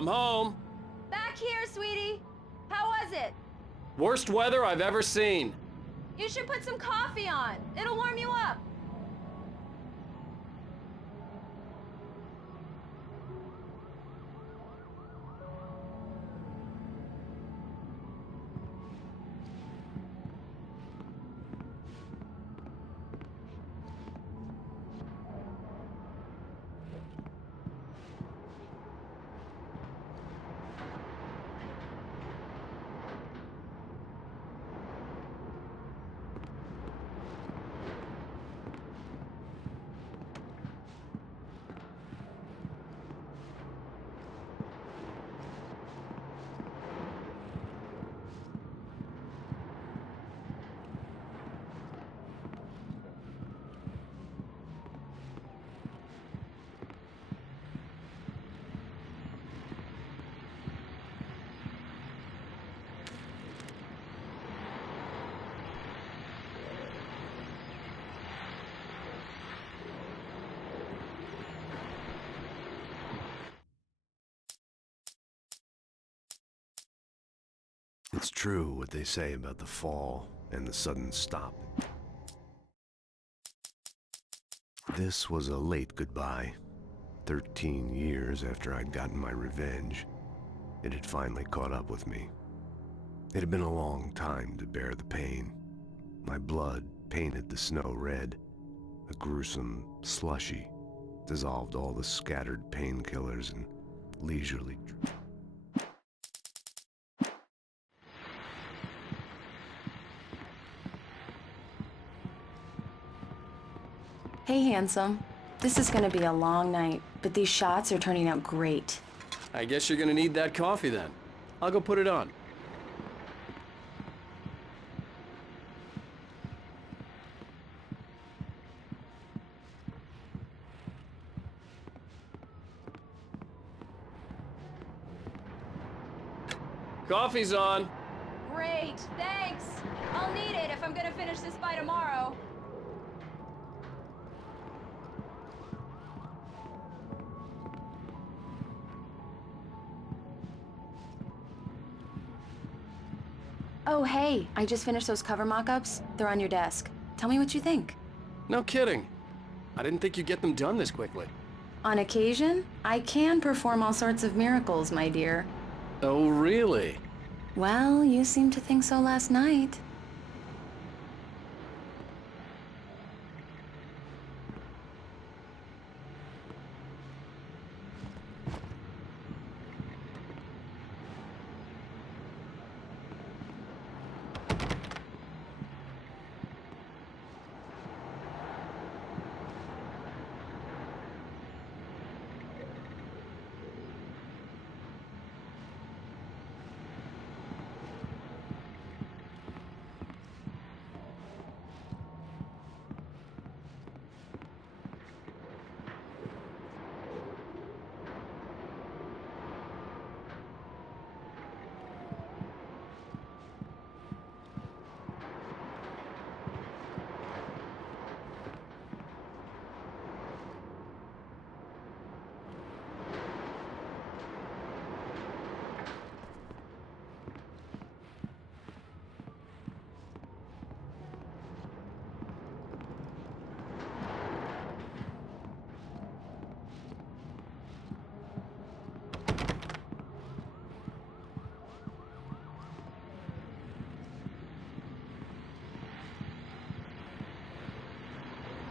I'm home. Back here, sweetie. How was it? Worst weather I've ever seen. You should put some coffee on. It'll warm you up. It's true what they say about the fall and the sudden stop. This was a late goodbye. 13 years after I'd gotten my revenge, it had finally caught up with me. It had been a long time to bear the pain. My blood painted the snow red. A gruesome slushy dissolved all the scattered painkillers and leisurely... Hey, handsome. This is gonna be a long night, but these shots are turning out great. I guess you're gonna need that coffee then. I'll go put it on. Coffee's on. Great, thanks. I'll need it if I'm gonna finish this by tomorrow. Oh, hey, I just finished those cover mock-ups. They're on your desk. Tell me what you think. No kidding. I didn't think you'd get them done this quickly. On occasion, I can perform all sorts of miracles, my dear. Oh, really? Well, you seemed to think so last night.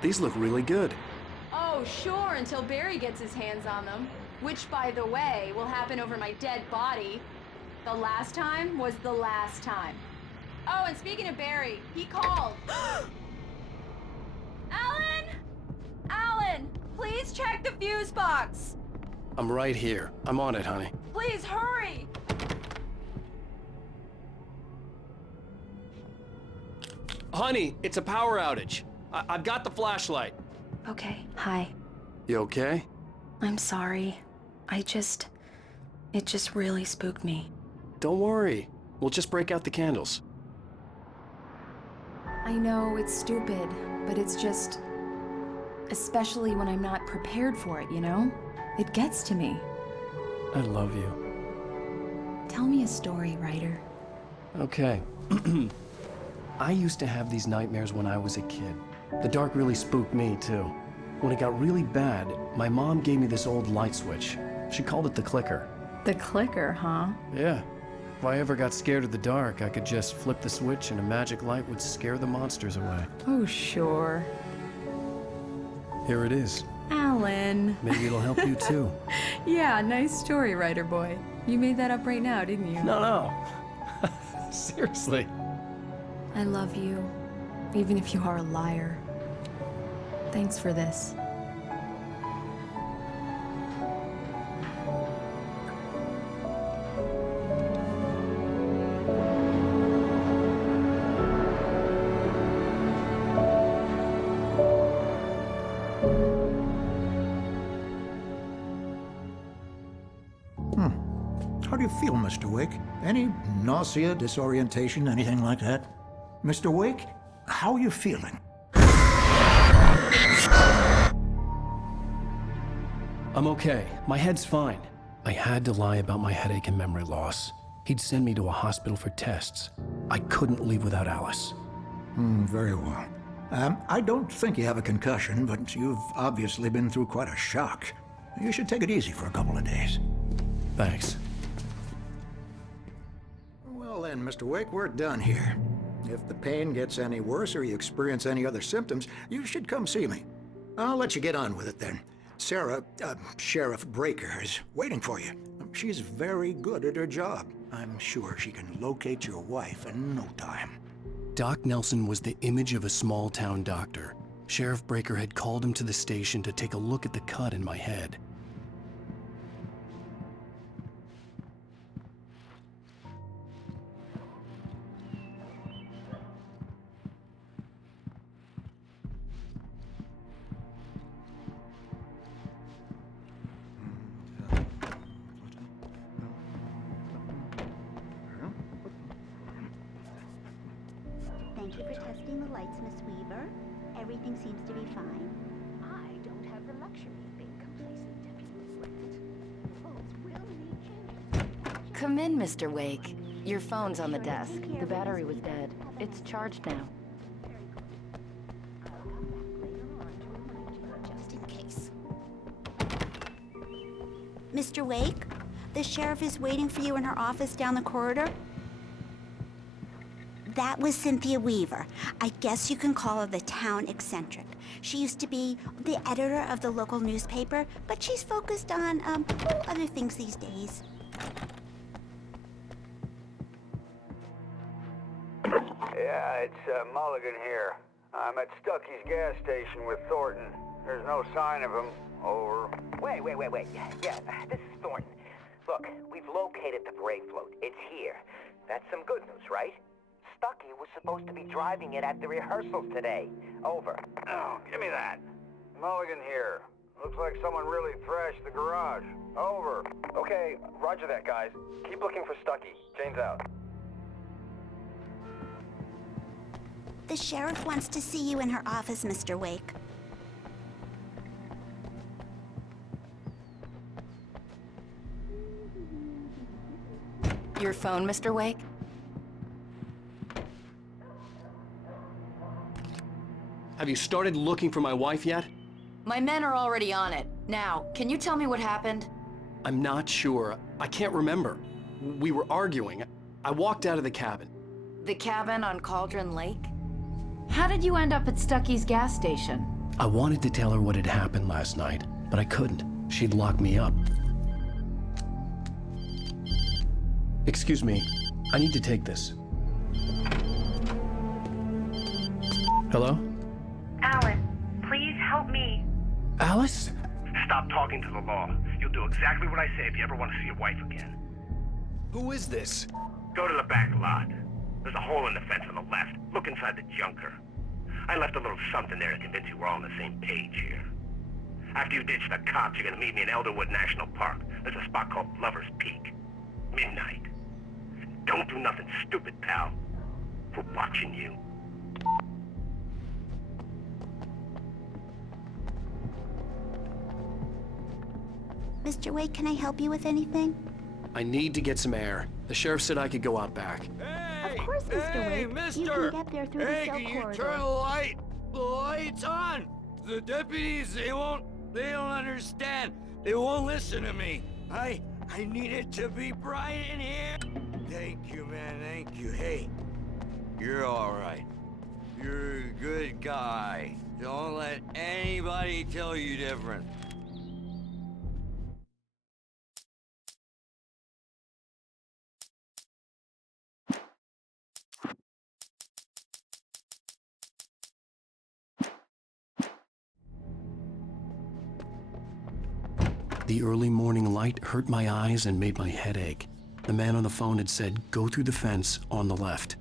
These look really good. Oh, sure, until Barry gets his hands on them. Which, by the way, will happen over my dead body. The last time was the last time. Oh, and speaking of Barry, he called. Alan! Alan, please check the fuse box. I'm right here. I'm on it, honey. Please hurry! Honey, it's a power outage. I've got the flashlight. Okay, hi. You okay? I'm sorry. It just really spooked me. Don't worry. We'll just break out the candles. I know it's stupid, but it's just... especially when I'm not prepared for it, you know? It gets to me. I love you. Tell me a story, writer. Okay. I used to have these nightmares when I was a kid. The dark really spooked me, too. When it got really bad, my mom gave me this old light switch. She called it the clicker. The clicker, huh? Yeah. If I ever got scared of the dark, I could just flip the switch and a magic light would scare the monsters away. Oh, sure. Here it is. Alan. Maybe it'll help you, too. Yeah, nice story, writer boy. You made that up right now, didn't you? No. Seriously. I love you, even if you are a liar. Thanks for this. How do you feel, Mr. Wake? Any nausea, disorientation, anything like that? Mr. Wake, how are you feeling? I'm okay. My head's fine. I had to lie about my headache and memory loss. He'd send me to a hospital for tests. I couldn't leave without Alice. Very well. I don't think you have a concussion, but you've obviously been through quite a shock. You should take it easy for a couple of days. Thanks. Well then, Mr. Wake, we're done here. If the pain gets any worse or you experience any other symptoms, you should come see me. I'll let you get on with it then. Sarah, Sheriff Breaker, is waiting for you. She's very good at her job. I'm sure she can locate your wife in no time. Doc Nelson was the image of a small-town doctor. Sheriff Breaker had called him to the station to take a look at the cut in my head. Thank you for testing the lights, Miss Weaver. Everything seems to be fine. I don't have the luxury of being complacent. Folks will need changes. Come in, Mr. Wake. Your phone's on the desk. The battery was dead. It's charged now. I'll come back later on to remind you, just in case. Mr. Wake, the sheriff is waiting for you in her office down the corridor. That was Cynthia Weaver. I guess you can call her the town eccentric. She used to be the editor of the local newspaper, but she's focused on, other things these days. Yeah, it's Mulligan here. I'm at Stucky's gas station with Thornton. There's no sign of him. Over. Wait. Yeah, this is Thornton. Look, we've located the brake float. It's here. That's some good news, right? Stucky was supposed to be driving it at the rehearsals today. Over. Oh, give me that. Mulligan here. Looks like someone really thrashed the garage. Over. Okay, roger that, guys. Keep looking for Stucky. Jane's out. The sheriff wants to see you in her office, Mr. Wake. Your phone, Mr. Wake? Have you started looking for my wife yet? My men are already on it. Now, can you tell me what happened? I'm not sure. I can't remember. We were arguing. I walked out of the cabin. The cabin on Cauldron Lake? How did you end up at Stucky's gas station? I wanted to tell her what had happened last night, but I couldn't. She'd lock me up. Excuse me. I need to take this. Hello? Alan, please help me. Alice? Stop talking to the law. You'll do exactly what I say if you ever want to see your wife again. Who is this? Go to the back lot. There's a hole in the fence on the left. Look inside the junker. I left a little something there to convince you we're all on the same page here. After you ditch the cops, you're gonna meet me in Elderwood National Park. There's a spot called Lover's Peak. Midnight. Don't do nothing stupid, pal. We're watching you. Mr. Wake, can I help you with anything? I need to get some air. The sheriff said I could go out back. Of course, Mr. Wake. Mister! You can get there through the cell Can you corridor. turn the lights on? The deputies, they don't understand. They won't listen to me. I need it to be bright in here. Thank you, man, thank you. Hey, you're all right. You're a good guy. Don't let anybody tell you different. The early morning light hurt my eyes and made my head ache. The man on the phone had said, go through the fence on the left.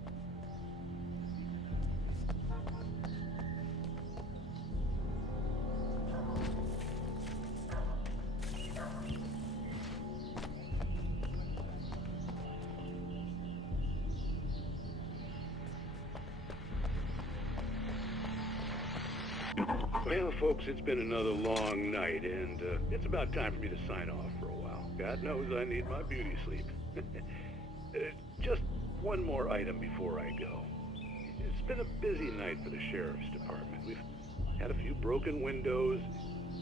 Well, folks, it's been another long night, and it's about time for me to sign off for a while. God knows I need my beauty sleep. Just one more item before I go. It's been a busy night for the sheriff's department. We've had a few broken windows,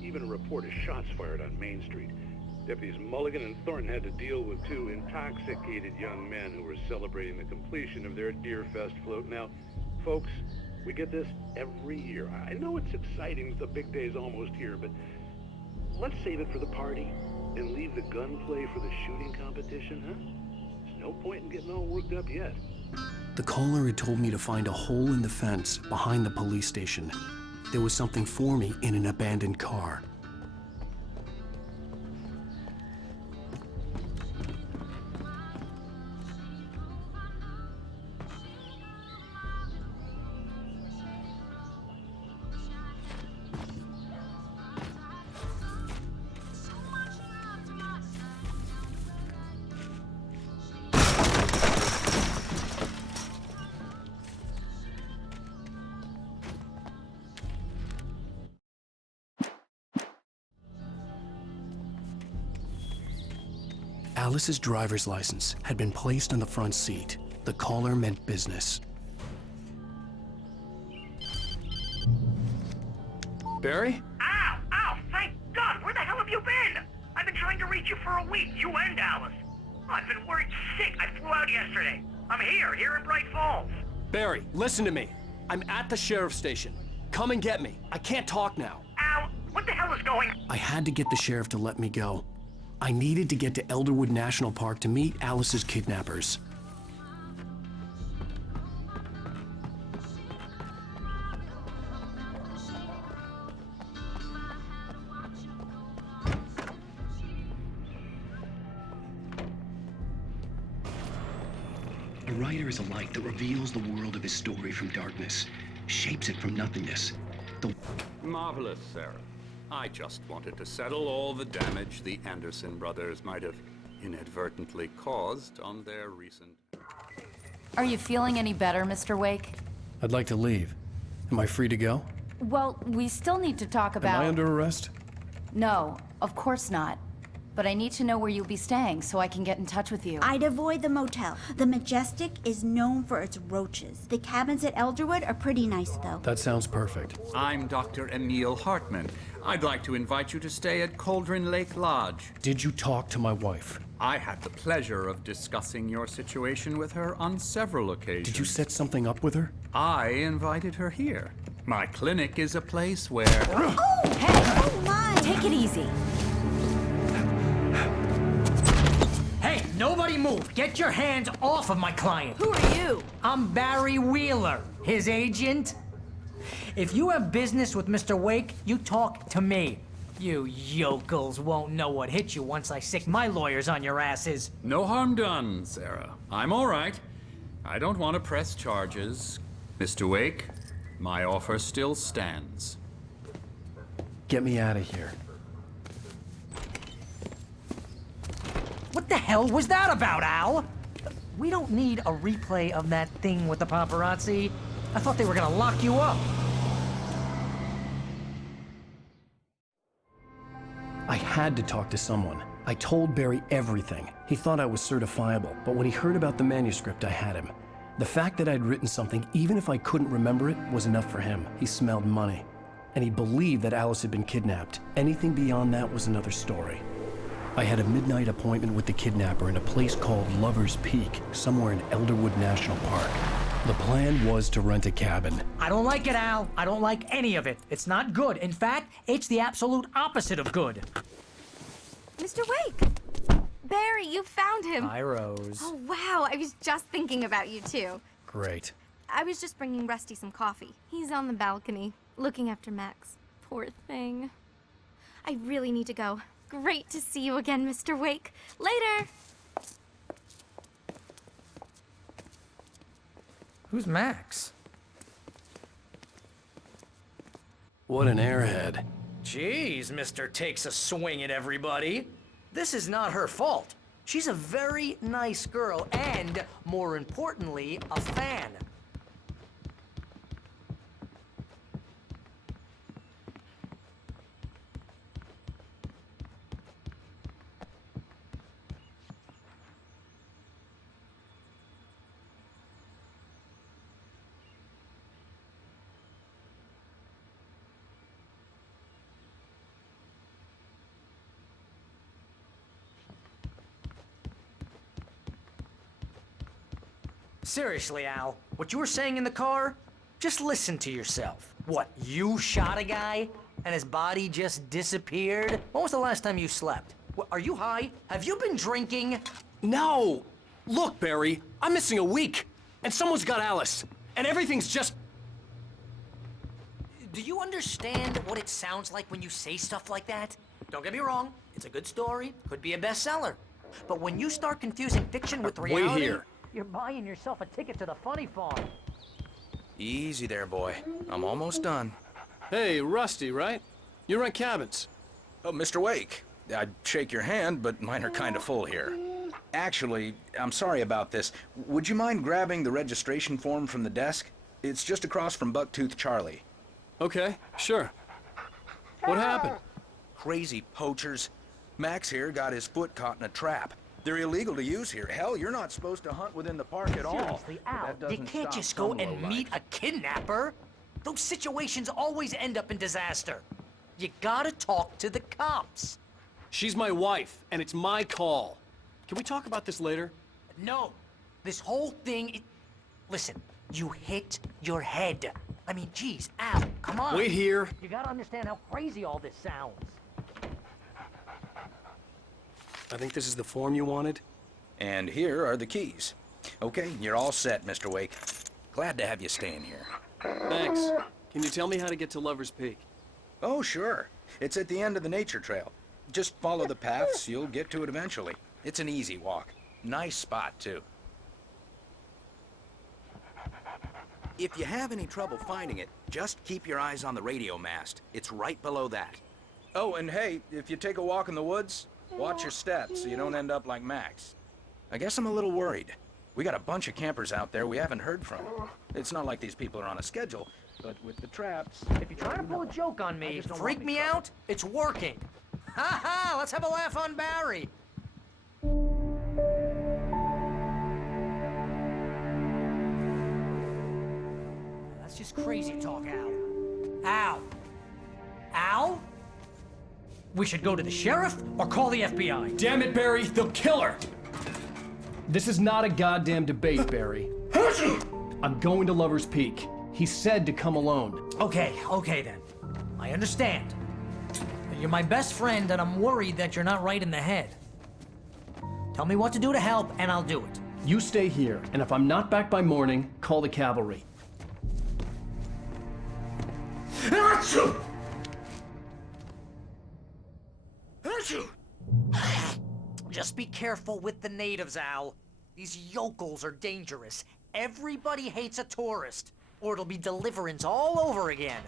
even a report of shots fired on Main Street. Deputies Mulligan and Thornton had to deal with two intoxicated young men who were celebrating the completion of their Deerfest float. Now, folks, we get this every year. I know it's exciting, the big day's almost here, but let's save it for the party and leave the gunplay for the shooting competition, huh? There's no point in getting all worked up yet. The caller had told me to find a hole in the fence behind the police station. There was something for me in an abandoned car. Alice's driver's license had been placed on the front seat. The caller meant business. Barry? Ow! Ow! Thank God! Where the hell have you been? I've been trying to reach you for a week, you and Alice. I've been worried sick. I flew out yesterday. I'm here in Bright Falls. Barry, listen to me. I'm at the sheriff's station. Come and get me. I can't talk now. Ow! What the hell is going on? I had to get the sheriff to let me go. I needed to get to Elderwood National Park to meet Alice's kidnappers. A writer is a light that reveals the world of his story from darkness, shapes it from nothingness. Marvelous, Sarah. I just wanted to settle all the damage the Anderson brothers might have inadvertently caused on their recent... Are you feeling any better, Mr. Wake? I'd like to leave. Am I free to go? Well, we still need to talk about... Am I under arrest? No, of course not. But I need to know where you'll be staying so I can get in touch with you. I'd avoid the motel. The Majestic is known for its roaches. The cabins at Elderwood are pretty nice, though. That sounds perfect. I'm Dr. Emil Hartman. I'd like to invite you to stay at Cauldron Lake Lodge. Did you talk to my wife? I had the pleasure of discussing your situation with her on several occasions. Did you set something up with her? I invited her here. My clinic is a place where... Oh! Hey! Oh, my! Take it easy. Hey, nobody move! Get your hands off of my client! Who are you? I'm Barry Wheeler, his agent. If you have business with Mr. Wake, you talk to me. You yokels won't know what hit you once I sick my lawyers on your asses. No harm done, Sarah. I'm all right. I don't want to press charges. Mr. Wake, my offer still stands. Get me out of here. What the hell was that about, Al? We don't need a replay of that thing with the paparazzi. I thought they were gonna lock you up. I had to talk to someone. I told Barry everything. He thought I was certifiable, but when he heard about the manuscript, I had him. The fact that I'd written something, even if I couldn't remember it, was enough for him. He smelled money. And he believed that Alice had been kidnapped. Anything beyond that was another story. I had a midnight appointment with the kidnapper in a place called Lover's Peak, somewhere in Elderwood National Park. The plan was to rent a cabin. I don't like it, Al. I don't like any of it. It's not good. In fact, it's the absolute opposite of good. Mr. Wake! Barry, you found him. Hi, Rose. Oh, wow. I was just thinking about you, too. Great. I was just bringing Rusty some coffee. He's on the balcony, looking after Max. Poor thing. I really need to go. Great to see you again, Mr. Wake. Later! Who's Max? What an airhead. Jeez, Mr. Takes a swing at everybody. This is not her fault. She's a very nice girl and, more importantly, a fan. Seriously, Al, what you were saying in the car? Just listen to yourself. What, you shot a guy and his body just disappeared? When was the last time you slept? What, are you high? Have you been drinking? No! Look, Barry, I'm missing a week, and someone's got Alice, and everything's just... Do you understand what it sounds like when you say stuff like that? Don't get me wrong, it's a good story, could be a bestseller. But when you start confusing fiction with reality... Wait here. You're buying yourself a ticket to the funny farm. Easy there, boy. I'm almost done. Hey, Rusty, right? You rent cabins. Oh, Mr. Wake. I'd shake your hand, but mine are kind of full here. Actually, I'm sorry about this. Would you mind grabbing the registration form from the desk? It's just across from Bucktooth Charlie. Okay, sure. What happened? Crazy poachers. Max here got his foot caught in a trap. They're illegal to use here. Hell, you're not supposed to hunt within the park at all. Seriously, Al, you can't just go and meet a kidnapper. Those situations always end up in disaster. You gotta talk to the cops. She's my wife, and it's my call. Can we talk about this later? No. This whole thing... Listen, you hit your head. I mean, geez, Al, come on. Wait here. You gotta understand how crazy all this sounds. I think this is the form you wanted. And here are the keys. Okay, you're all set, Mr. Wake. Glad to have you staying here. Thanks. Can you tell me how to get to Lover's Peak? Oh, sure. It's at the end of the nature trail. Just follow the paths, you'll get to it eventually. It's an easy walk. Nice spot, too. If you have any trouble finding it, just keep your eyes on the radio mast. It's right below that. Oh, and hey, if you take a walk in the woods, watch your steps so you don't end up like Max. I guess I'm a little worried. We got a bunch of campers out there we haven't heard from. It's not like these people are on a schedule, but with the traps... If you're trying to pull a joke on me, freak me out, it's working. Ha ha! Let's have a laugh on Barry. That's just crazy talk, Al. Al? Al? We should go to the sheriff or call the FBI. Damn it, Barry, they'll kill her! This is not a goddamn debate, Barry. I'm going to Lover's Peak. He said to come alone. Okay then. I understand. You're my best friend and I'm worried that you're not right in the head. Tell me what to do to help and I'll do it. You stay here, and if I'm not back by morning, call the cavalry. Just be careful with the natives, Al. These yokels are dangerous. Everybody hates a tourist, or it'll be Deliverance all over again.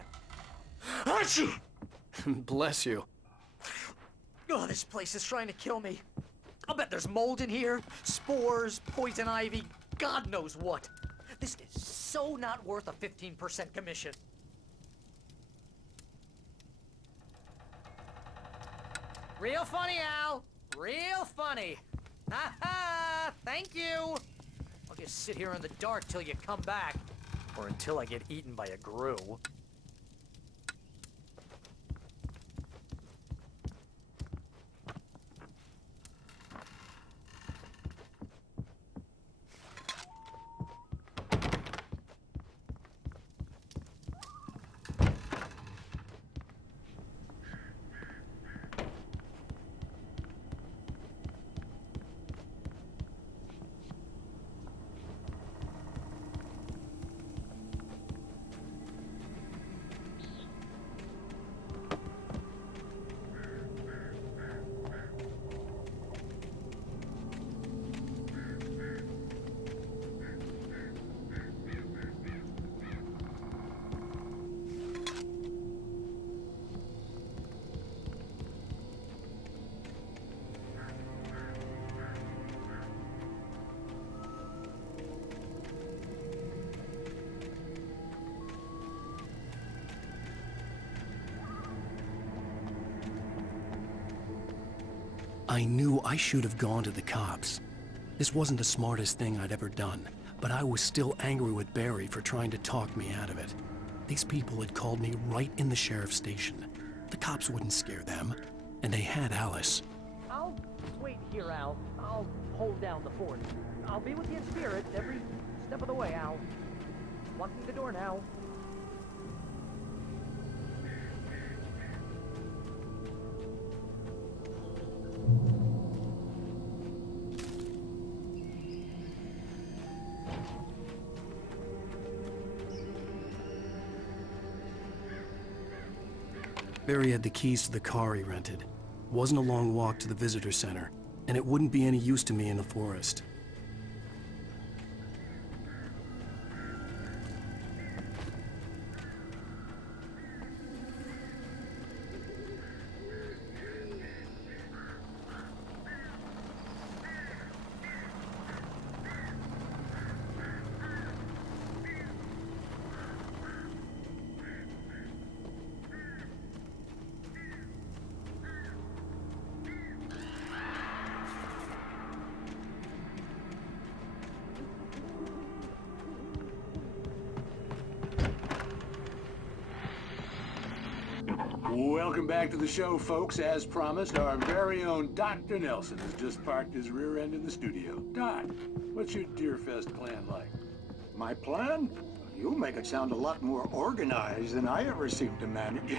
Bless you. Oh, this place is trying to kill me. I'll bet there's mold in here, spores, poison ivy, God knows what. This is so not worth a 15% commission. Real funny, Al. Real funny. Ha ha! Thank you. I'll just sit here in the dark till you come back. Or until I get eaten by a grue. I knew I should have gone to the cops. This wasn't the smartest thing I'd ever done, but I was still angry with Barry for trying to talk me out of it. These people had called me right in the sheriff's station. The cops wouldn't scare them, and they had Alice. I'll wait here, Al. I'll hold down the fort. I'll be with you in spirit every step of the way, Al. Locking the door now. Barry had the keys to the car he rented. It wasn't a long walk to the visitor center, and it wouldn't be any use to me in the forest. Welcome back to the show, folks. As promised, our very own Dr. Nelson has just parked his rear end in the studio. Doc, what's your Deerfest plan like? My plan? You make it sound a lot more organized than I ever seem to manage.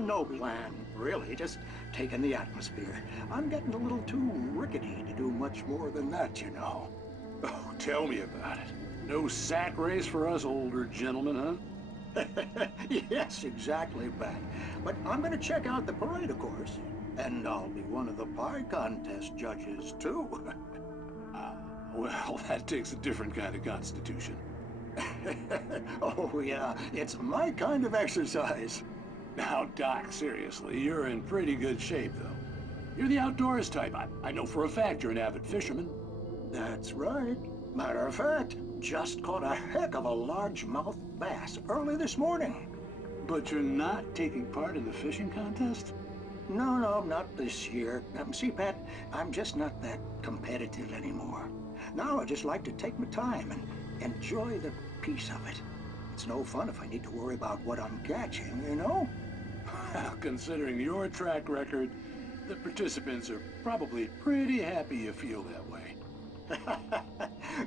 No plan, really, just taking the atmosphere. I'm getting a little too rickety to do much more than that, you know. Oh, tell me about it. No sack race for us older gentlemen, huh? Yes, exactly, Pat. But I'm gonna check out the parade, of course. And I'll be one of the pie contest judges, too. Well, that takes a different kind of constitution. Oh, yeah, it's my kind of exercise. Now, Doc, seriously, you're in pretty good shape, though. You're the outdoors type. I know for a fact you're an avid fisherman. That's right. Matter of fact, just caught a heck of a largemouth bass early this morning. But you're not taking part in the fishing contest? No, not this year. See, Pat, I'm just not that competitive anymore. Now I just like to take my time and enjoy the peace of it. It's no fun if I need to worry about what I'm catching, you know? Well, considering your track record, the participants are probably pretty happy you feel that way.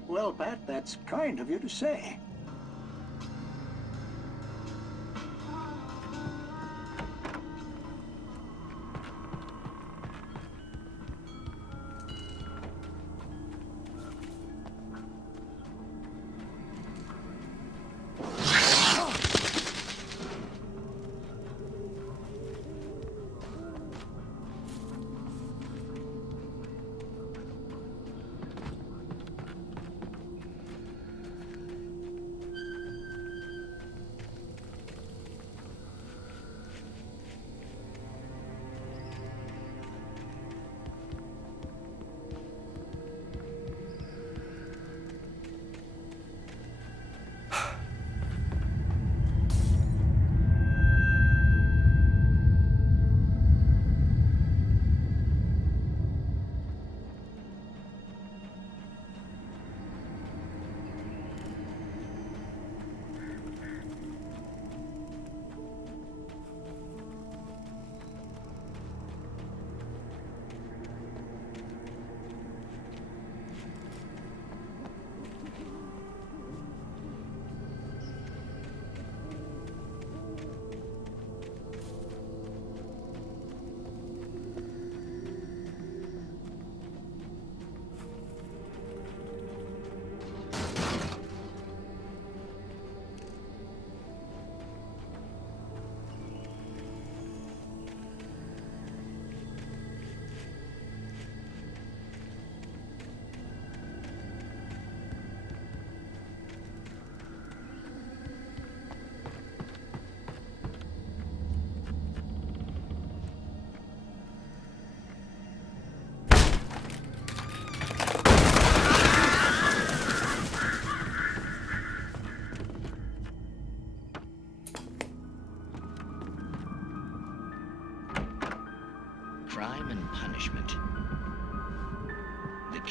Well, Pat, that's kind of you to say.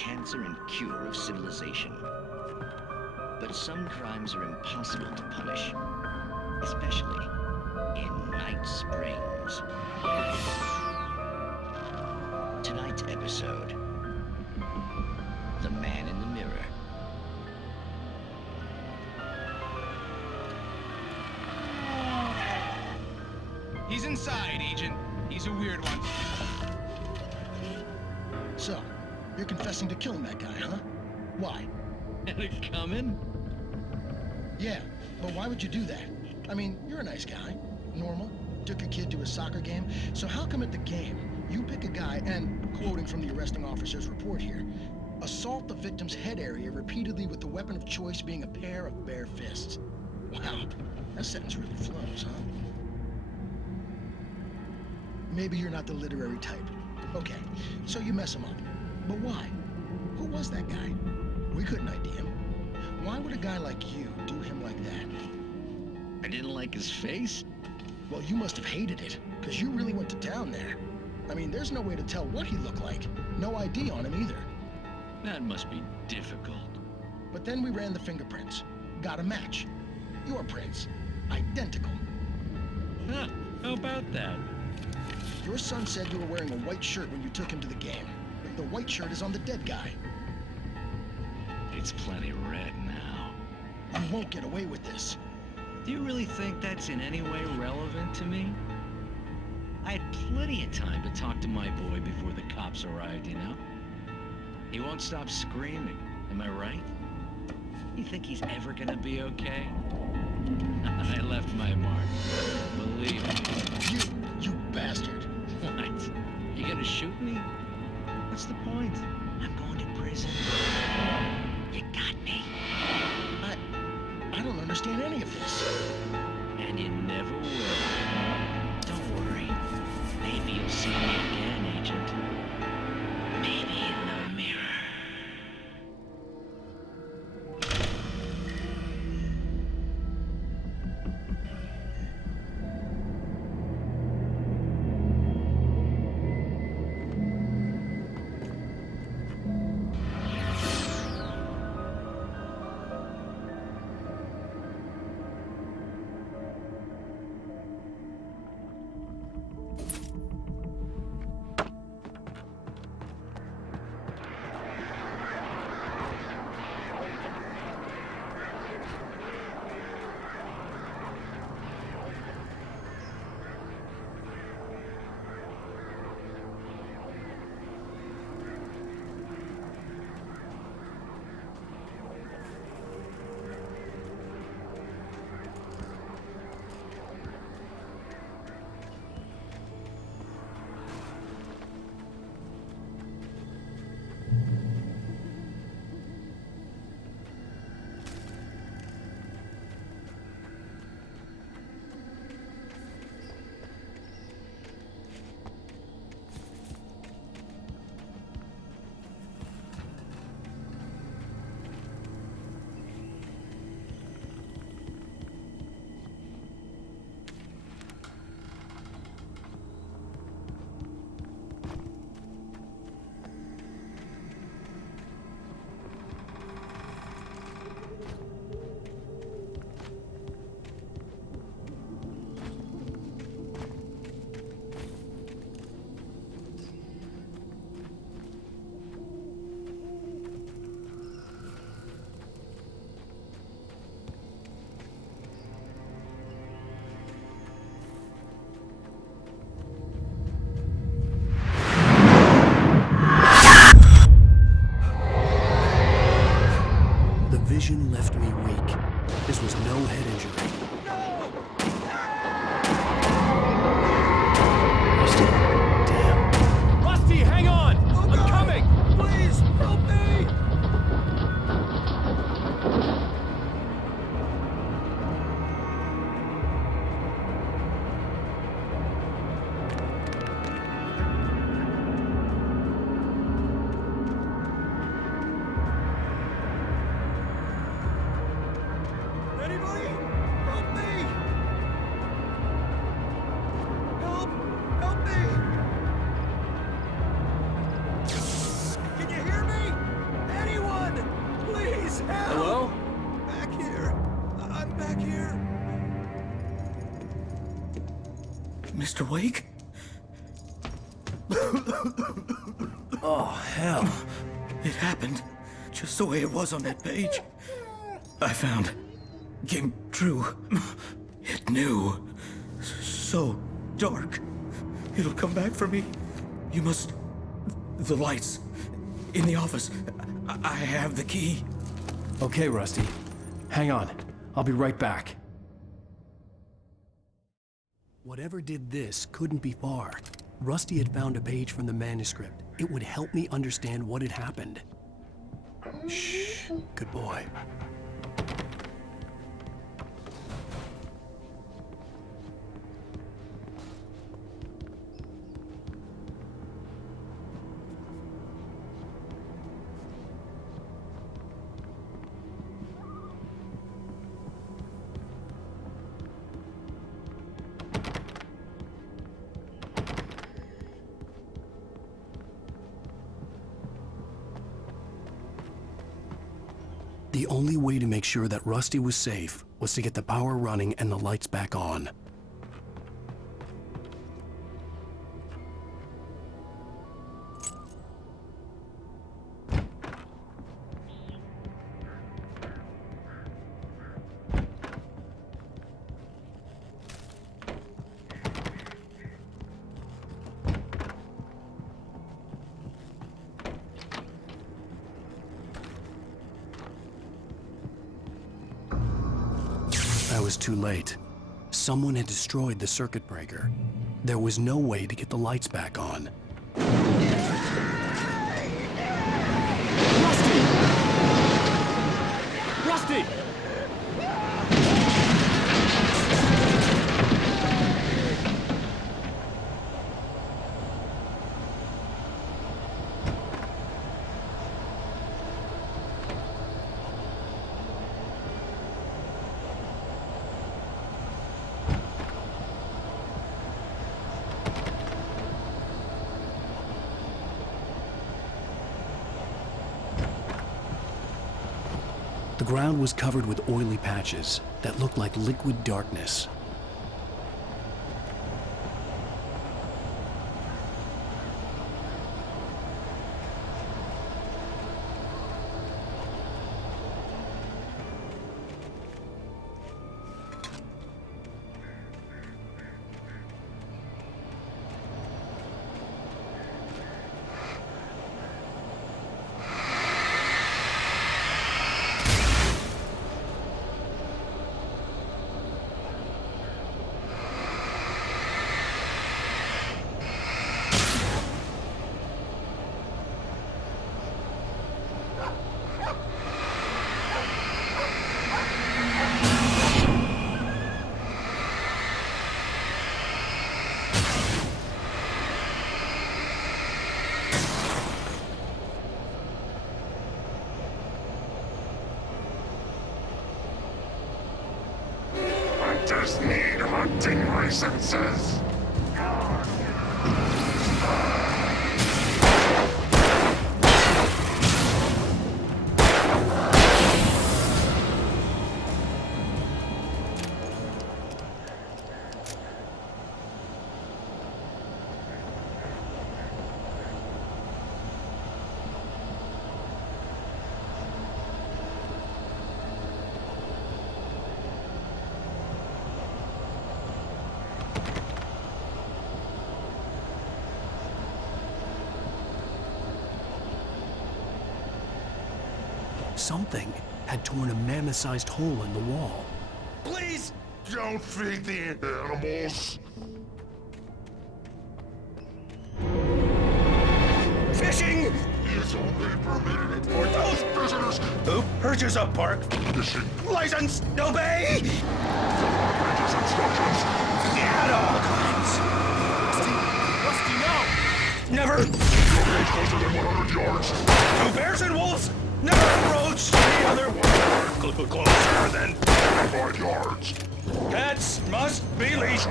cancer and cure of civilization. But some crimes are impossible to punish, especially in Night Springs. Tonight's episode, The Man in the Mirror. He's inside, Agent. He's a weird one. So, you're confessing to killing that guy, huh? Why? And it coming? Yeah, but why would you do that? I mean, you're a nice guy. Normal. Took a kid to a soccer game. So how come at the game, you pick a guy and, quoting from the arresting officer's report here, assault the victim's head area repeatedly with the weapon of choice being a pair of bare fists? Wow, that sentence really flows, huh? Maybe you're not the literary type. Okay, so you mess him up. But why? Who was that guy? We couldn't ID him. Why would a guy like you do him like that? I didn't like his face? Well, you must have hated it, because you really went to town there. I mean, there's no way to tell what he looked like. No ID on him either. That must be difficult. But then we ran the fingerprints. Got a match. Your prints. Identical. Huh, how about that? Your son said you were wearing a white shirt when you took him to the game. The white shirt is on the dead guy. It's plenty red now. You won't get away with this. Do you really think that's in any way relevant to me? I had plenty of time to talk to my boy before the cops arrived, you know? He won't stop screaming, am I right? You think he's ever gonna be okay? I left my mark. Believe me. You bastard. What? You gonna shoot me? What's the point? I'm going to prison. You got me. I don't understand any of this. And you never will. Don't worry. Maybe you'll see me again, Agent. Maybe in the mirror. vision left me weak. This was no head injury. Rusty, damn. Rusty, hang on! I'm coming! Please, help me! Anybody? Help me! Help me! Can you hear me? Hello? Back here. I'm back here. Mr. Wake? Oh, hell. It happened just the way it was on that page. I found. Came true. It knew. So dark. It'll come back for me. You must... The lights. In the office. I have the key. Okay, Rusty. Hang on. I'll be right back. Whatever did this couldn't be far. Rusty had found a page from the manuscript. It would help me understand what had happened. Shh. Good boy. The only way to make sure that Rusty was safe was to get the power running and the lights back on. I was too late. Someone had destroyed the circuit breaker. There was no way to get the lights back on. Rusty! Rusty! The ground was covered with oily patches that looked like liquid darkness. Hunters need hunting licenses. Something had torn a mammoth-sized hole in the wall. Please don't feed the animals. Fishing is only permitted for those visitors who purchase a park fishing license. Obey operator's instructions. at all times. Rusty, no! Never. You're closer than 100 yards. To bears and wolves. Never approach any other closer than 5 yards. Cats must be leashed.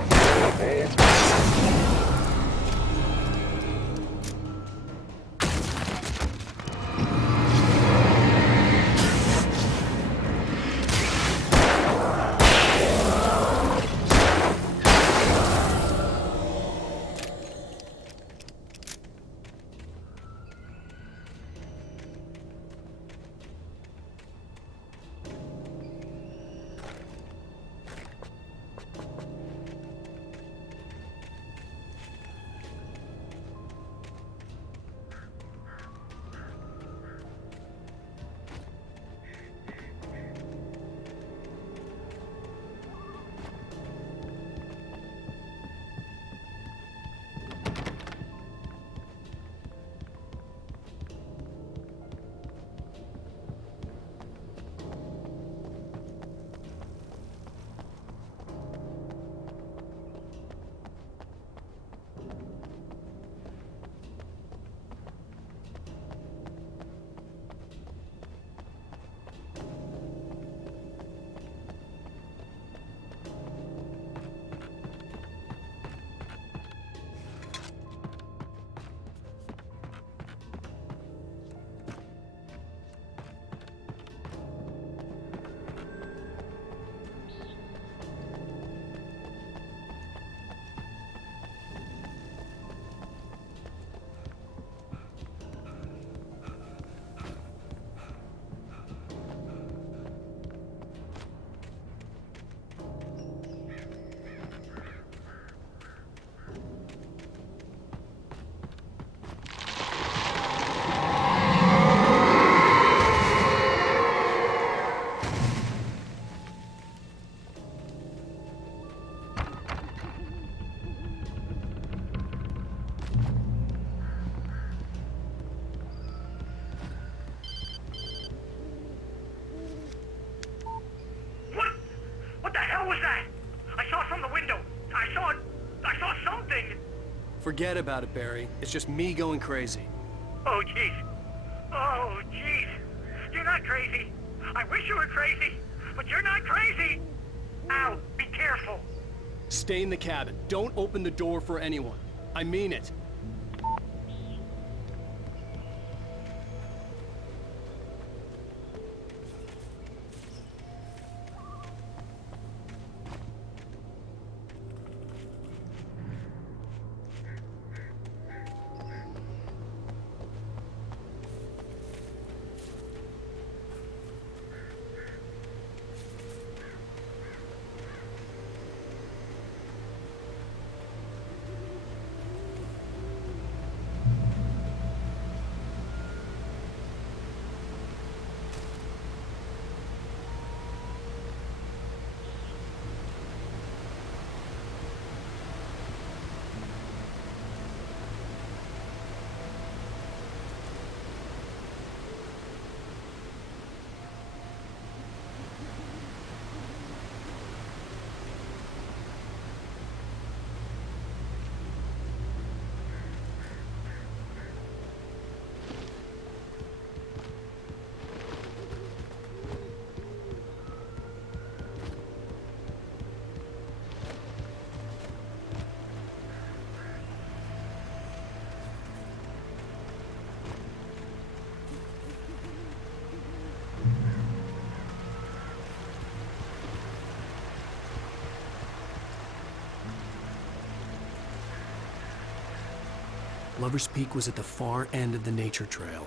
Forget about it, Barry. It's just me going crazy. Oh, jeez. Oh, jeez. You're not crazy. I wish you were crazy, but you're not crazy. Ow, be careful. Stay in the cabin. Don't open the door for anyone. I mean it. Lover's Peak was at the far end of the nature trail.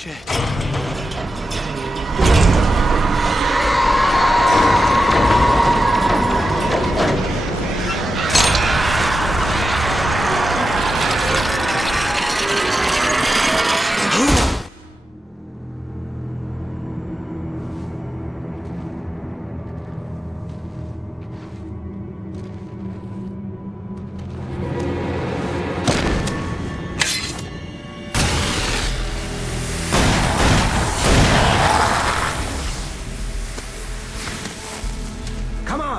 Shit.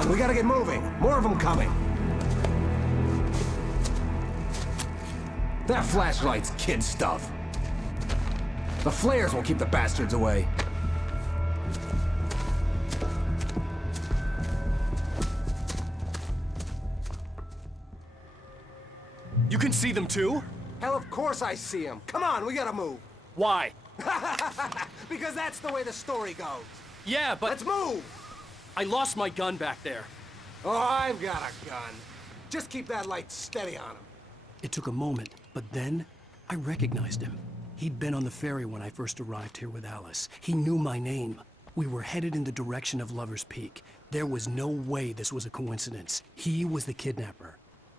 We gotta get moving. More of them coming. That flashlight's kid stuff. The flares will keep the bastards away. You can see them too? Hell, of course I see them. Come on, we gotta move. Why? Because that's the way the story goes. Yeah, but... Let's move! I lost my gun back there. Oh, I've got a gun. Just keep that light steady on him. It took a moment, but then I recognized him. He'd been on the ferry when I first arrived here with Alice. He knew my name. We were headed in the direction of Lover's Peak. There was no way this was a coincidence. He was the kidnapper.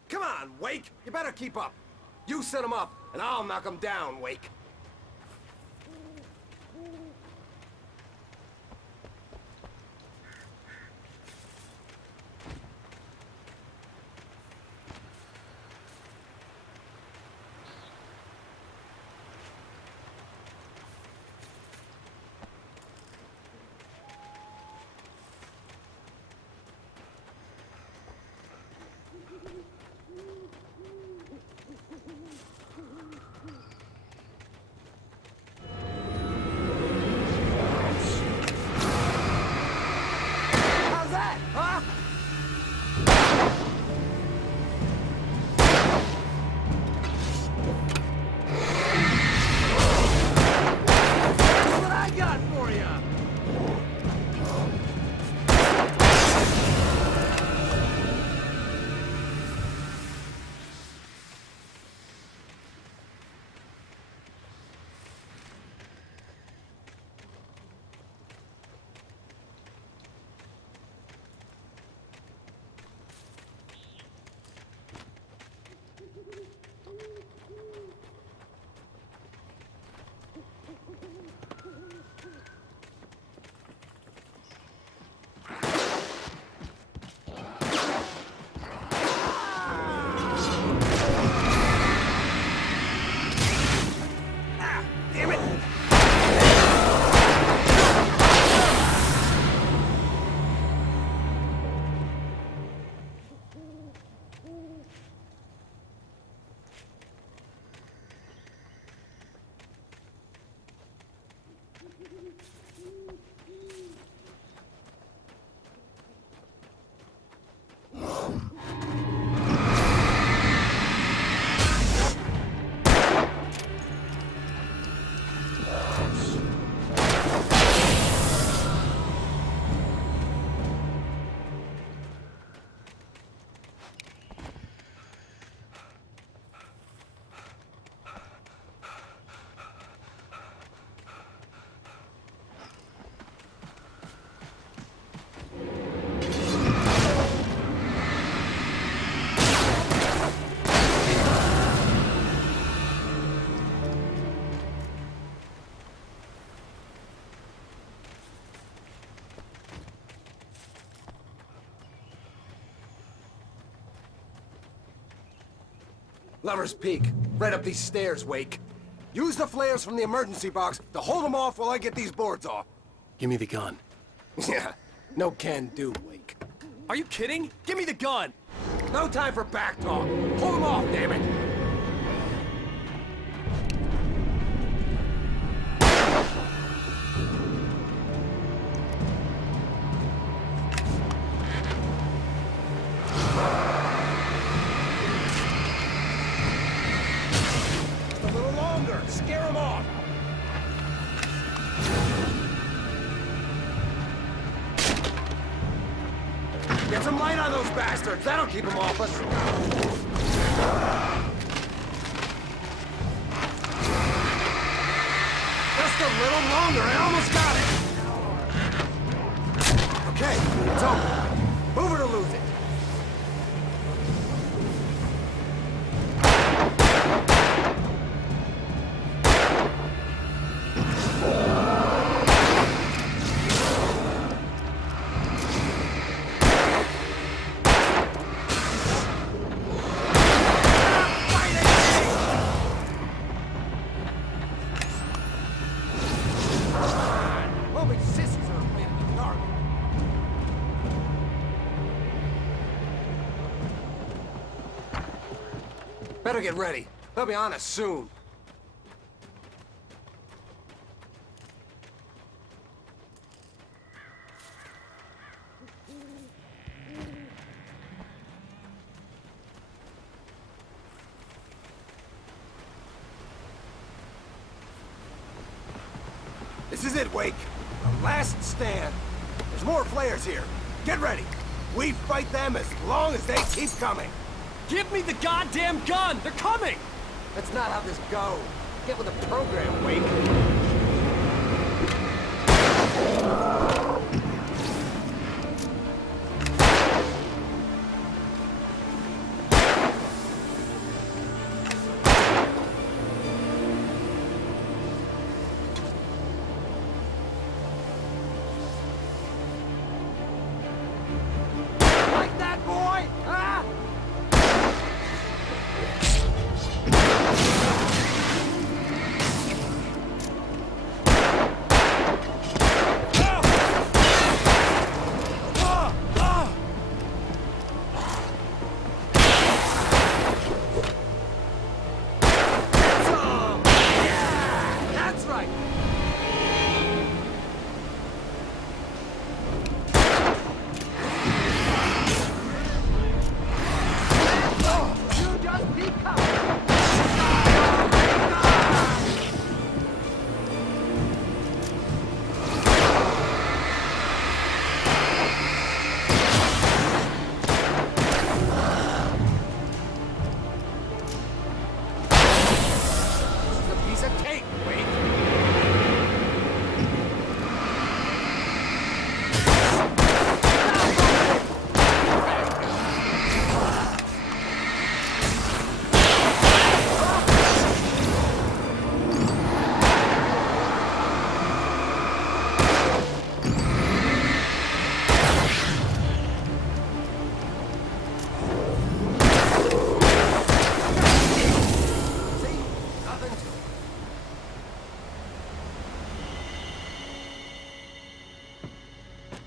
Come on, Wake! You better keep up. You set him up, and I'll knock him down, Wake. Lover's Peak. Right up these stairs, Wake. Use the flares from the emergency box to hold them off while I get these boards off. Give me the gun. Yeah, no can do, Wake. Are you kidding? Give me the gun! No time for back talk. Hold them off, damn it! Scare them off! Get some light on those bastards! That'll keep them off us! Just a little longer, I almost got it! Okay, it's over. Move it or lose it. Better get ready. They'll be on us soon. This is it, Wake. The last stand. There's more flares here. Get ready. We fight them as long as they keep coming. Give me the goddamn gun! They're coming! That's not how this goes. Get with the program, Wake. Like that, boy? Huh?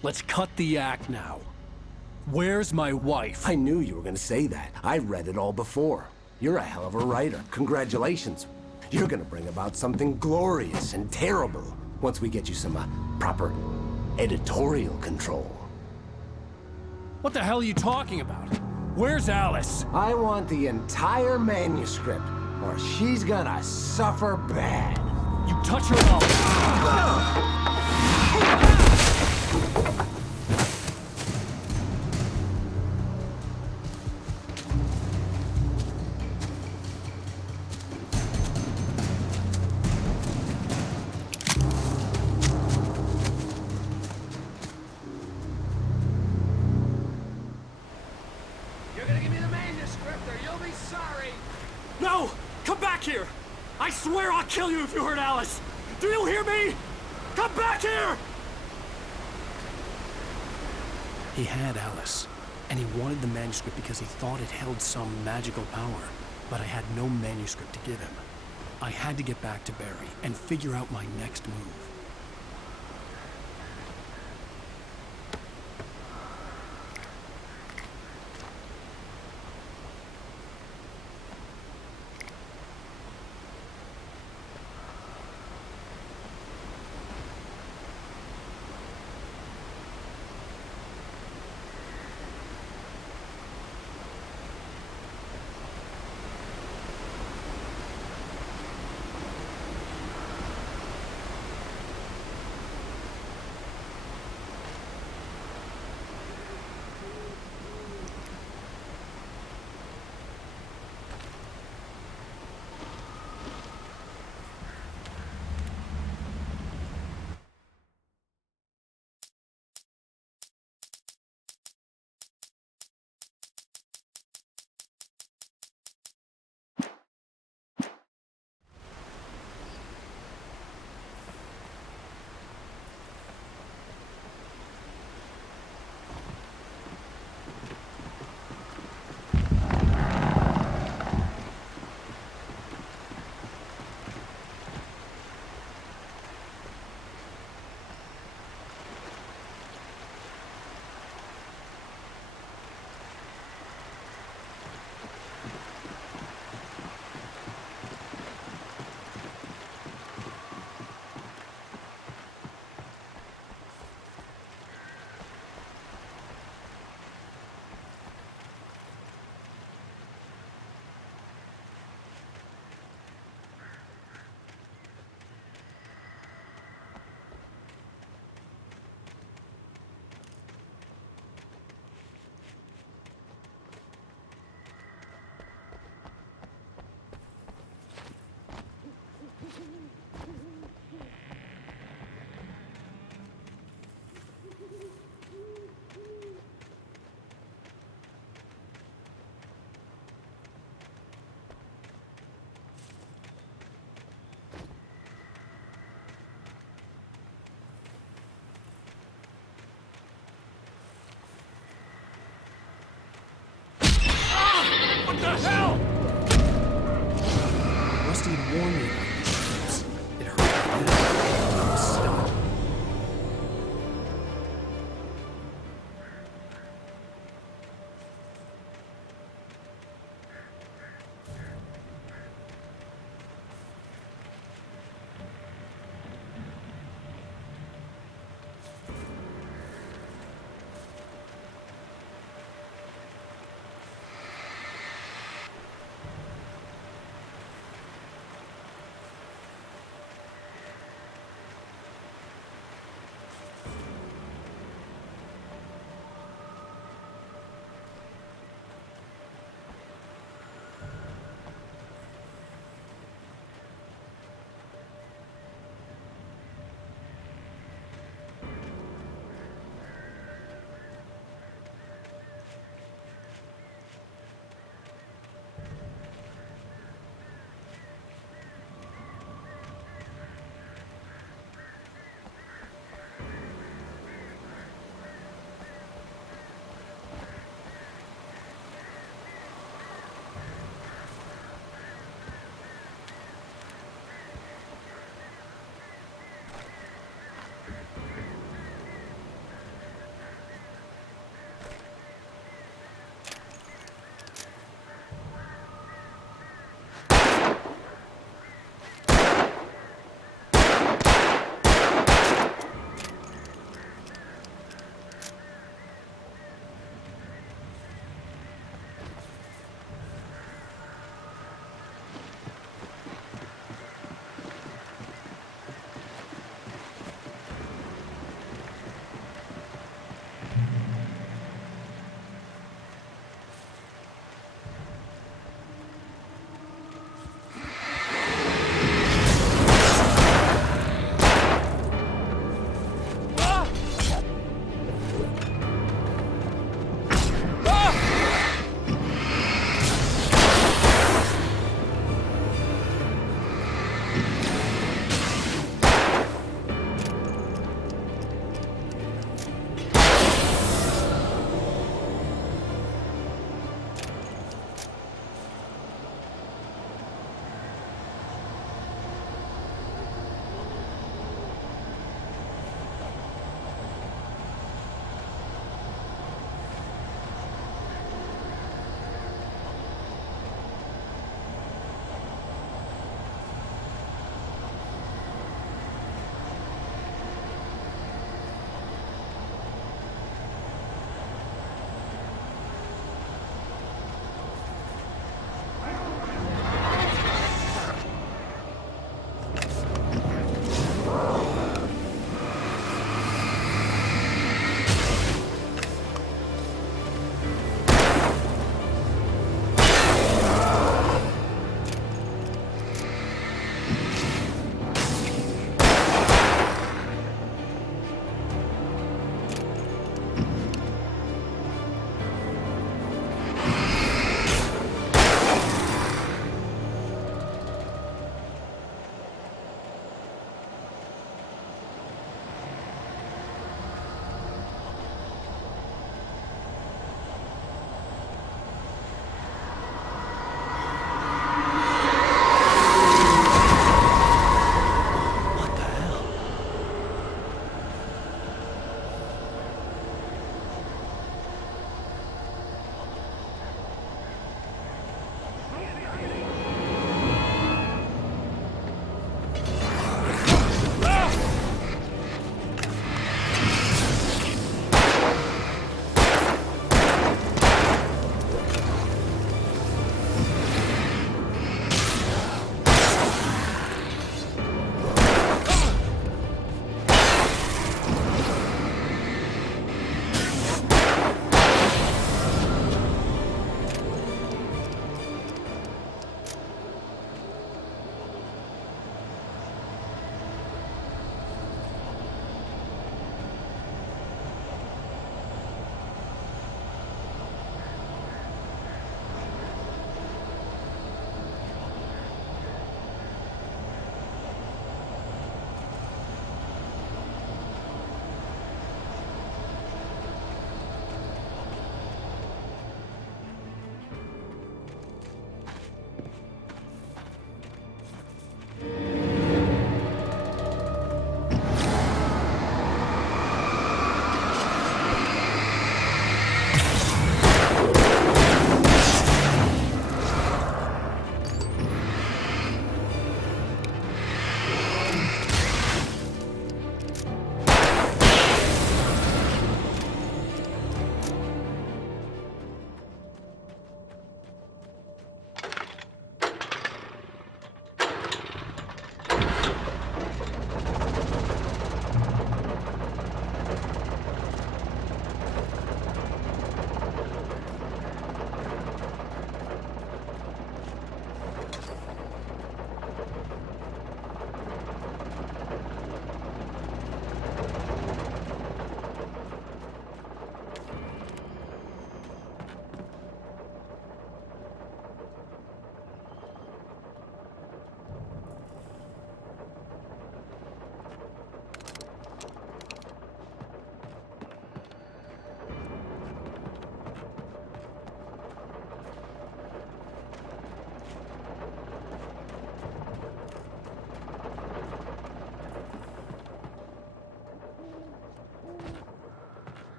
Let's cut the act now. Where's my wife? I knew you were gonna say that. I read it all before. You're a hell of a writer. Congratulations. You're gonna bring about something glorious and terrible once we get you some proper editorial control. What the hell are you talking about? Where's Alice? I want the entire manuscript, or she's gonna suffer bad. You touch her up. No! Come back here! I swear I'll kill you if you hurt Alice! Do you hear me? Come back here! He had Alice, and he wanted the manuscript because he thought it held some magical power. but I had no manuscript to give him. I had to get back to Barry and figure out my next move.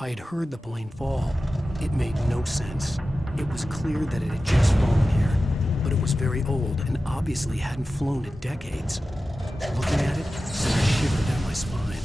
I had heard the plane fall. It made no sense. It was clear that it had just fallen here, but it was very old and obviously hadn't flown in decades. Looking at it sent a shiver down my spine.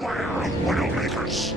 Beware of Widowmakers!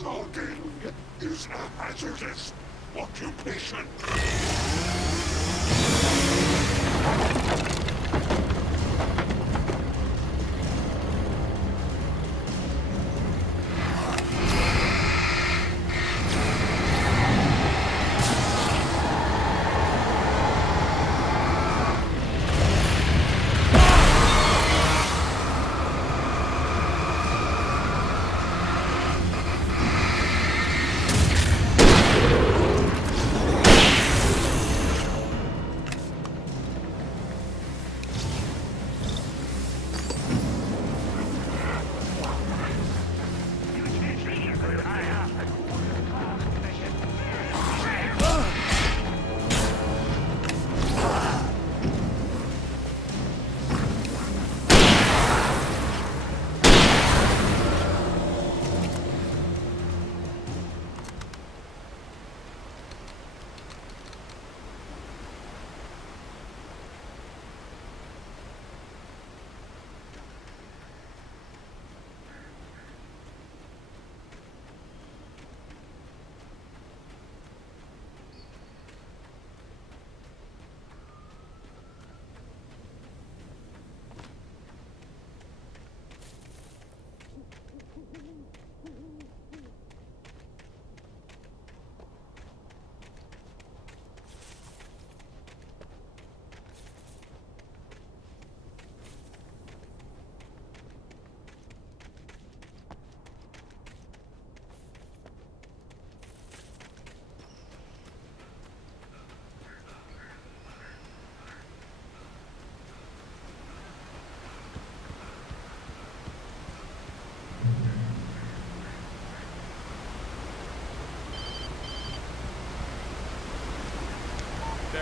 Logging is a hazardous occupation.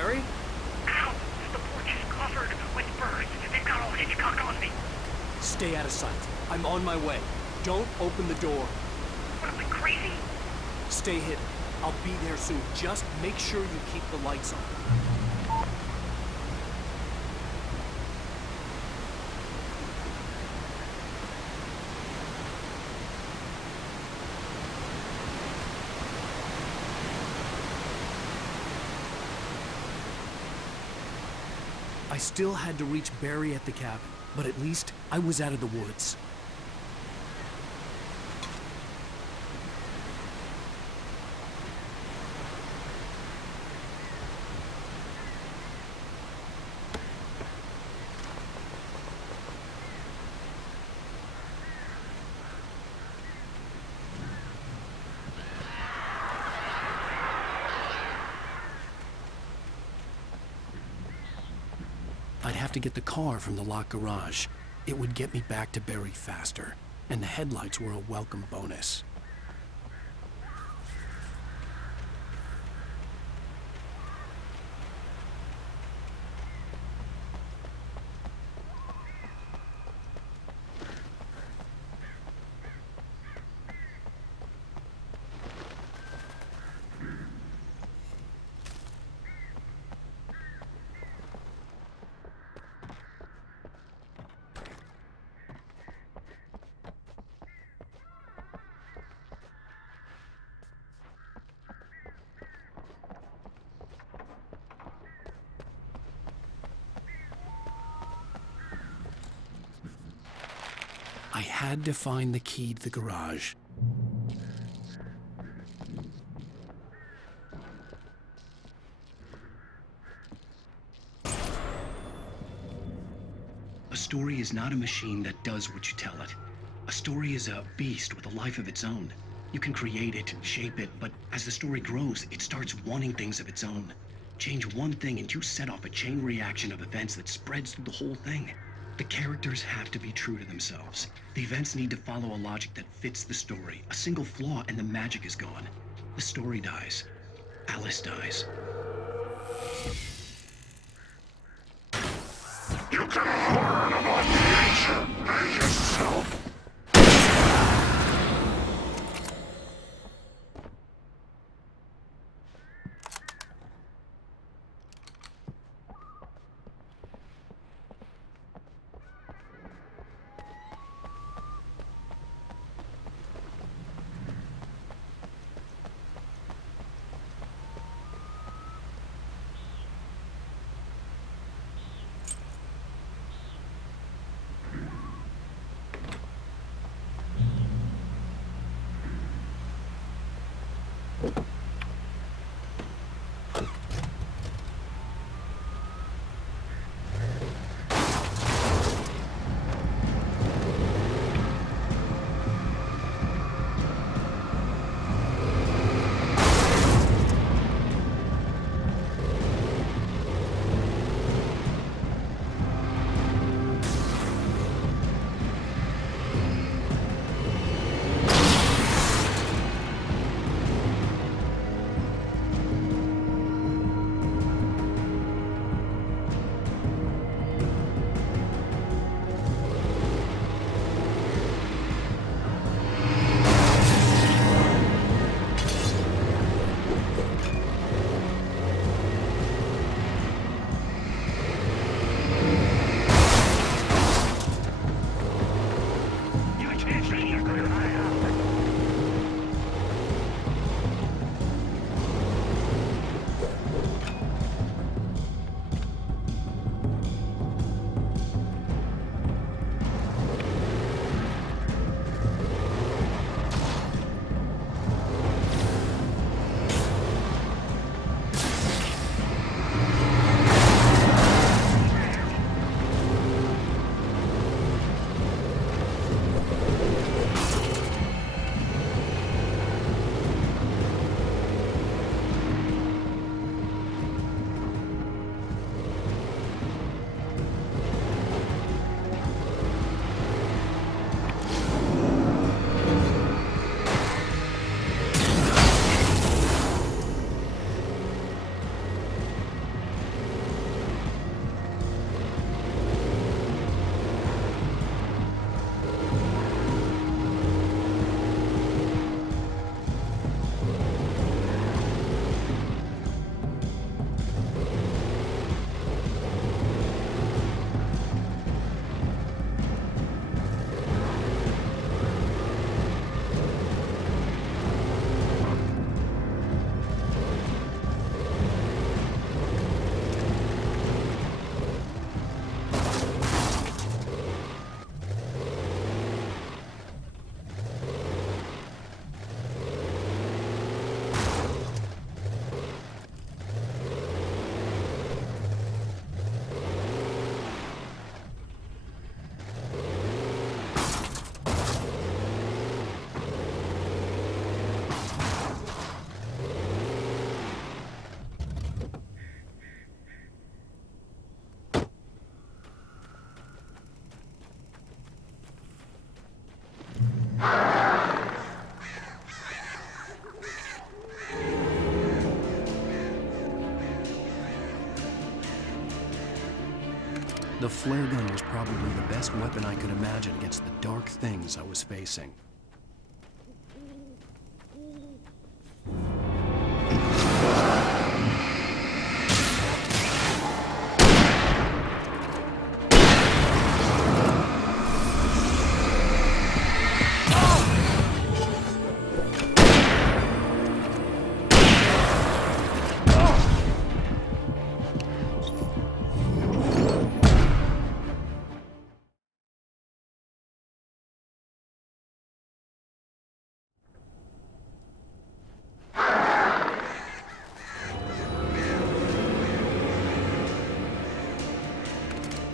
Barry? Ow! The porch is covered with birds. They've got all Hitchcock on me. Stay out of sight. I'm on my way. Don't open the door. What, am I crazy? Stay hidden. I'll be there soon. Just make sure you keep the lights on. I still had to reach Barry at the cabin, but at least I was out of the woods. I'd have to get the car from the locked garage. It would get me back to Barry faster, and the headlights were a welcome bonus. I had to find the key to the garage. A story is not a machine that does what you tell it. A story is a beast with a life of its own. You can create it, shape it, but as the story grows, it starts wanting things of its own. Change one thing and you set off a chain reaction of events that spreads through the whole thing. The characters have to be true to themselves. The events need to follow a logic that fits the story. A single flaw and the magic is gone. The story dies. Alice dies. You can learn about nature and yourself. The flare gun was probably the best weapon I could imagine against the dark things I was facing.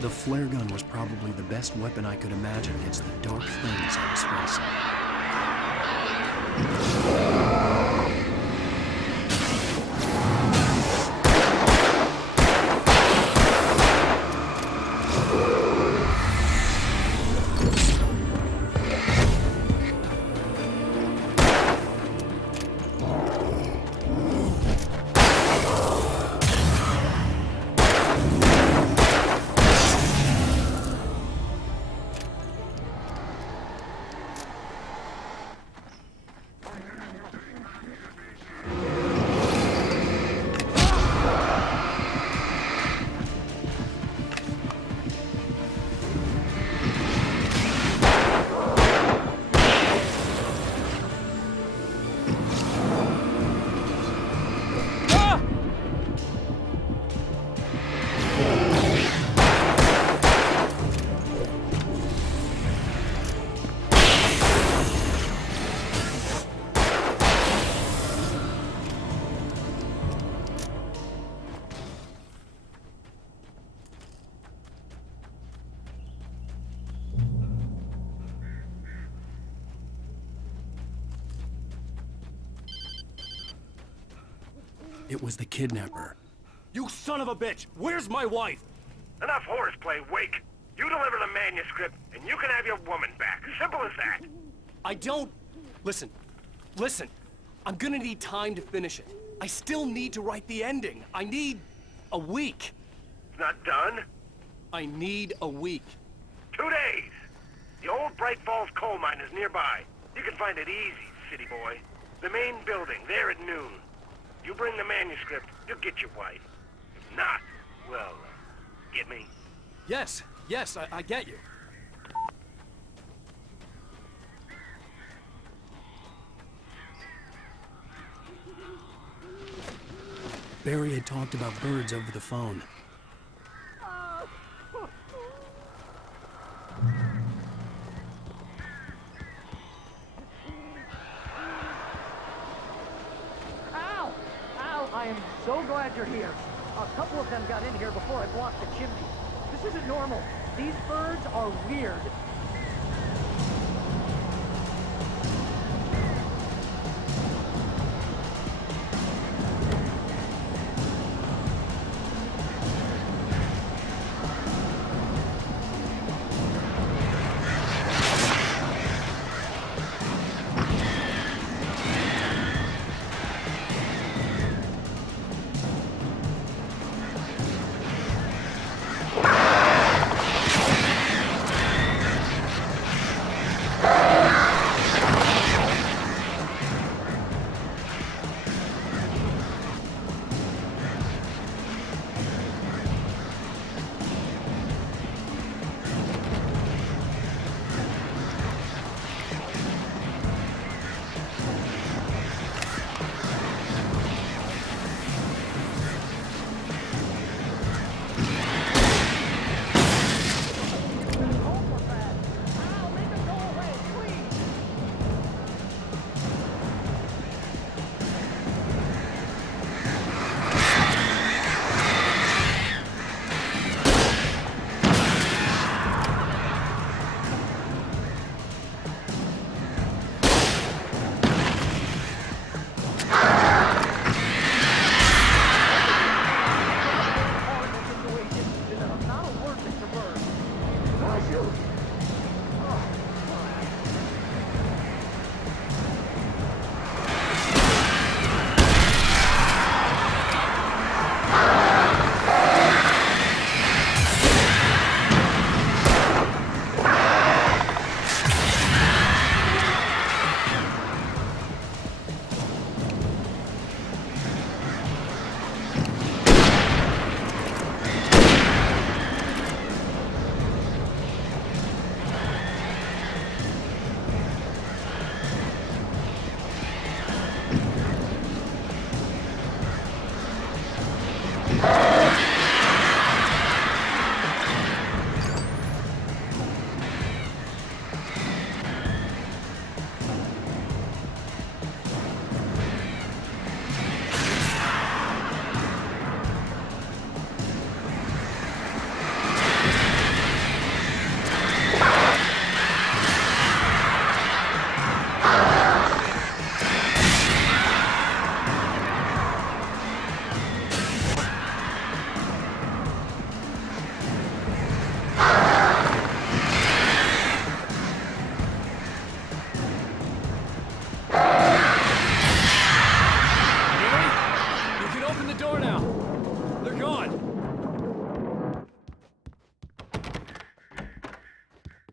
The flare gun was probably the best weapon I could imagine against the dark things I was facing. It was the kidnapper. You son of a bitch! Where's my wife? Enough horseplay, Wake. You deliver the manuscript, and you can have your woman back. Simple as that. I don't... Listen. I'm gonna need time to finish it. I still need to write the ending. I need a week. It's not done? I need a week. 2 days. The old Bright Falls coal mine is nearby. You can find it easy, city boy. The main building, there at noon. You bring the manuscript, you'll get your wife. If not, well, get me? Yes, I get you. Barry had talked about birds over the phone. I am so glad you're here. A couple of them got in here before I blocked the chimney. This isn't normal. These birds are weird.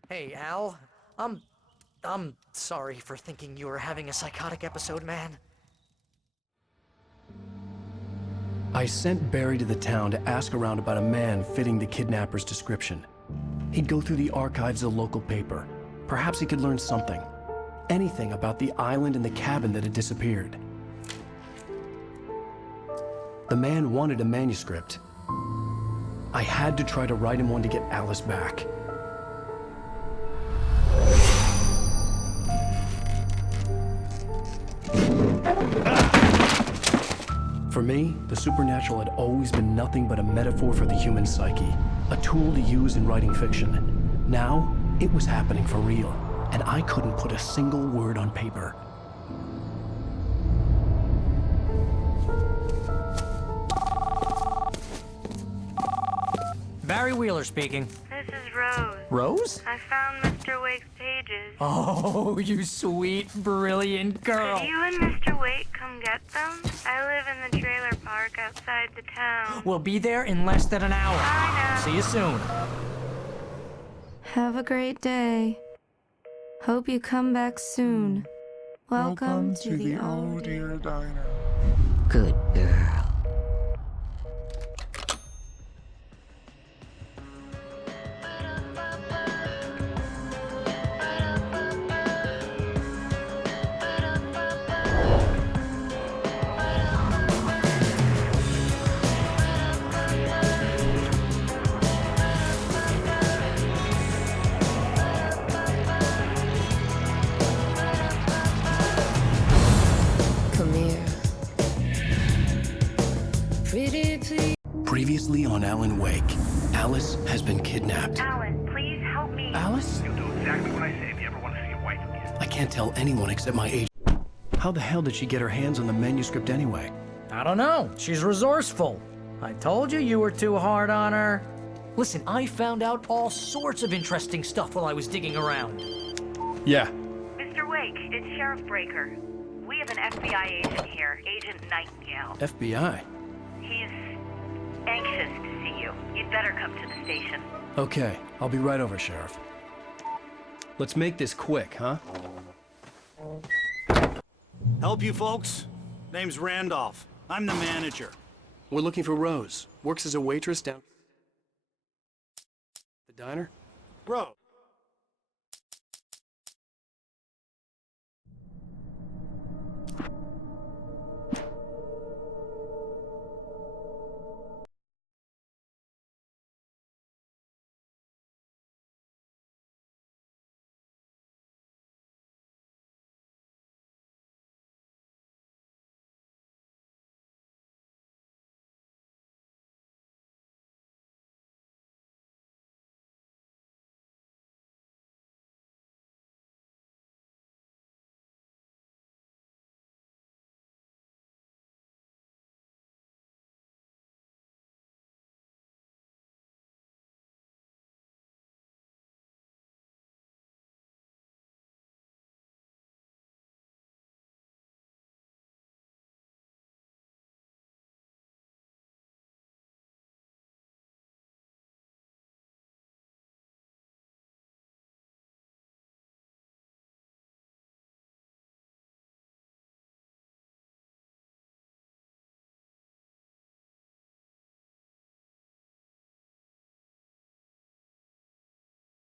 Hey, Al. I'm sorry for thinking you were having a psychotic episode, man. I sent Barry to the town to ask around about a man fitting the kidnapper's description. He'd go through the archives of the local paper. Perhaps he could learn something. Anything about the island and the cabin that had disappeared. The man wanted a manuscript. I had to try to write him one to get Alice back. For me, the supernatural had always been nothing but a metaphor for the human psyche, a tool to use in writing fiction. Now, it was happening for real, and I couldn't put a single word on paper. Barry Wheeler speaking. This is Rose. Rose? I found Mr. Wake's pages. Oh, you sweet, brilliant girl. Could you and Mr. Wake come get them? I live in the trailer park outside the town. We'll be there in less than an hour. I know. See you soon. Have a great day. Hope you come back soon. Welcome to the Oh Dear Diner. Good girl. Previously on Alan Wake, Alice has been kidnapped. Alan, please help me. Alice? You'll do exactly what I say if you ever want to see your wife again. I can't tell anyone except my agent. How the hell did she get her hands on the manuscript anyway? I don't know. She's resourceful. I told you were too hard on her. Listen, I found out all sorts of interesting stuff while I was digging around. Yeah. Mr. Wake, it's Sheriff Breaker. We have an FBI agent here, Agent Nightingale. FBI? He's anxious to see you. You'd better come to the station. Okay, I'll be right over, Sheriff. Let's make this quick, huh? Help you folks? Name's Randolph. I'm the manager. We're looking for Rose. Works as a waitress down the diner? Rose.